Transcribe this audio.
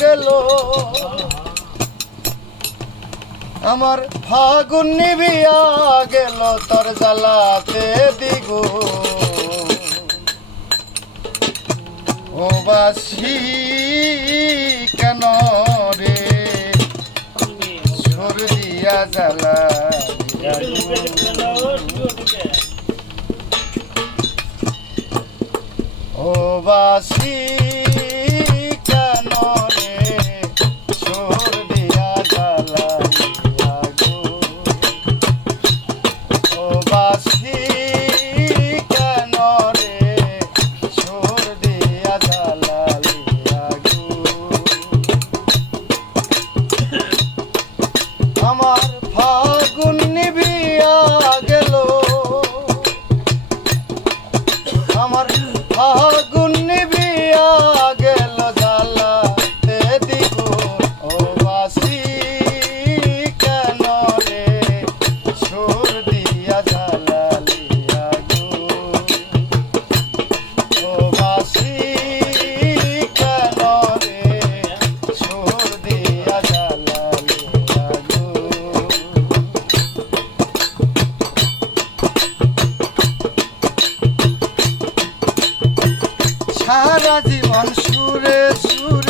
গেল আমার ফাগুন নিবিয়া গেল তোর জ্বালাতে দিগো ও বাসি কেন রে সুর দিয়া জ্বালা ও বাসি কেন রে সুর দিয়া জ্বালা ও বাসি কেন রে সুর দিয়া জ্বালা আমার ফাগুন নিবিয়া গেল আমার ফাগুন নিবিয়া গেল জ্বালাতে দিব ও বাসি কেন রে সুর দিয়া জ্বালালিয়া গো ও বাসি কেন রে সুর দিয়া জ্বালালিয়া গো সারা জীবন সুরে সুরে